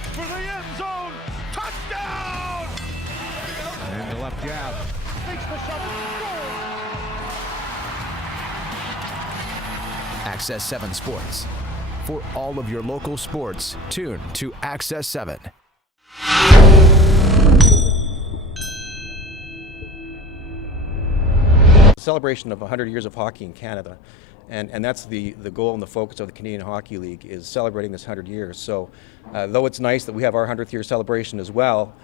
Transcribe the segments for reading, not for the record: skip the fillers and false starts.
looks for the end zone. Touchdown! And the left jab. Makes the shot. Goal! Access 7 Sports. For all of your local sports, tune to Access 7. Celebration of 100 years of hockey in Canada, and that's the goal and the focus of the Canadian Hockey League, is celebrating this 100 years. So though it's nice that we have our 100th year celebration as well,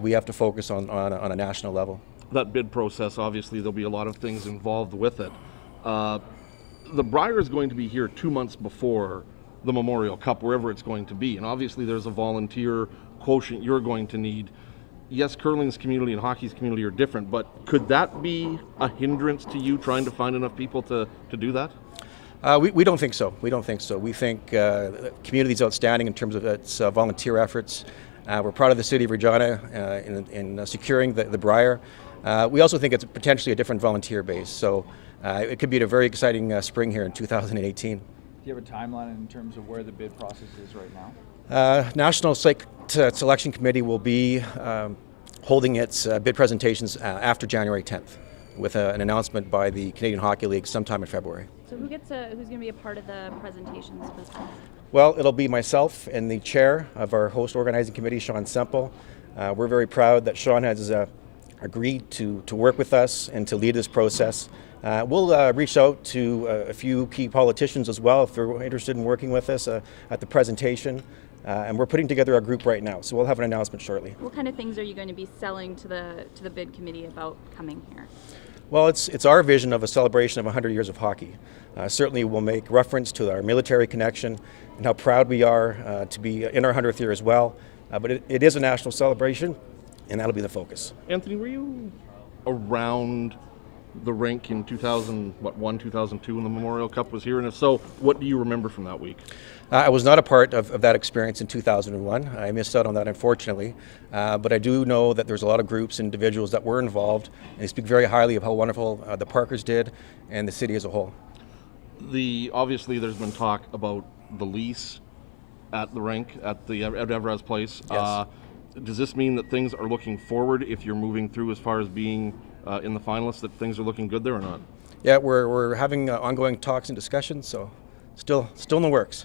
we have to focus on a national level. That bid process, obviously there'll be a lot of things involved with it. The Brier is going to be here 2 months before the Memorial Cup, wherever it's going to be, and obviously there's a volunteer quotient you're going to need. Yes, curling's community and hockey's community are different, but could that be a hindrance to you trying to find enough people to do that? We don't think so. We don't think so. We think the community is outstanding in terms of its volunteer efforts. We're proud of the city of Regina in securing the Brier. We also think it's potentially a different volunteer base, so it could be a very exciting spring here in 2018. Do you have a timeline in terms of where the bid process is right now? National Selection Committee will be holding its bid presentations after January 10th, with an announcement by the Canadian Hockey League sometime in February. So who's going to be a part of the presentations for this one? Well, it'll be myself and the chair of our host organizing committee, Sean Semple. We're very proud that Sean has agreed to work with us and to lead this process. We'll reach out to a few key politicians as well if they're interested in working with us at the presentation. And we're putting together a group right now, so we'll have an announcement shortly. What kind of things are you going to be selling to the bid committee about coming here? Well, it's our vision of a celebration of 100 years of hockey. Certainly we'll make reference to our military connection and how proud we are to be in our 100th year as well. But it is a national celebration, and that'll be the focus. Anthony, were you around the rink in 2001, 2002 when the Memorial Cup was here? And if so, what do you remember from that week? I was not a part of that experience in 2001. I missed out on that, unfortunately. But I do know that there's a lot of groups and individuals that were involved, and they speak very highly of how wonderful the Parkers did and the city as a whole. Obviously, there's been talk about the lease at the rink at Evraz Place. Yes. Does this mean that things are looking forward if you're moving through as far as being in the finalists, that things are looking good there or not? Yeah, we're having ongoing talks and discussions, so still in the works.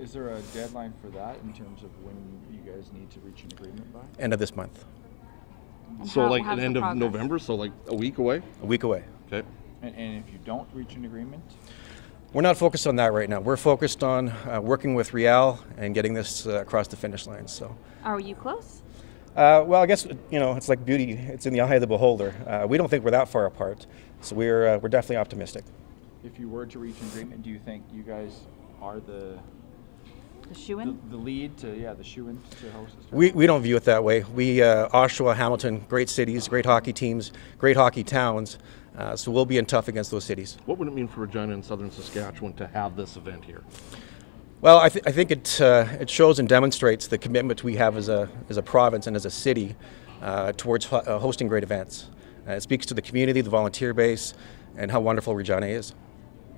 Is there a deadline for that in terms of when you guys need to reach an agreement by? End of this month. And So like how's the the end of progress? November, so like a week away? A week away. Okay. And if you don't reach an agreement? We're not focused on that right now. We're focused on working with Real and getting this across the finish line. So. Are you close? Well, I guess it's like beauty; it's in the eye of the beholder. We don't think we're that far apart, so we're definitely optimistic. If you were to reach an agreement, do you think you guys are the shoe-in? the lead to the shoe-in to host this? We don't view it that way. We Oshawa, Hamilton, great cities, great hockey teams, great hockey towns. So we'll be in tough against those cities. What would it mean for Regina and Southern Saskatchewan to have this event here? Well, I think it shows and demonstrates the commitment we have as a province and as a city towards hosting great events. It speaks to the community, the volunteer base, and how wonderful Regina is.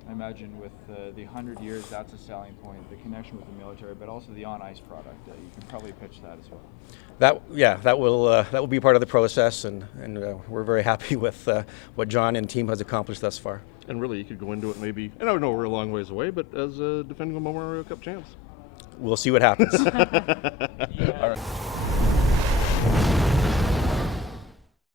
I imagine with the 100 years, that's a selling point, the connection with the military, but also the on-ice product. You can probably pitch that as well. That will be part of the process, and we're very happy with what John and team has accomplished thus far. And really, you could go into it maybe, and I know we're a long ways away, but as defending the Memorial Cup champs. We'll see what happens. All right.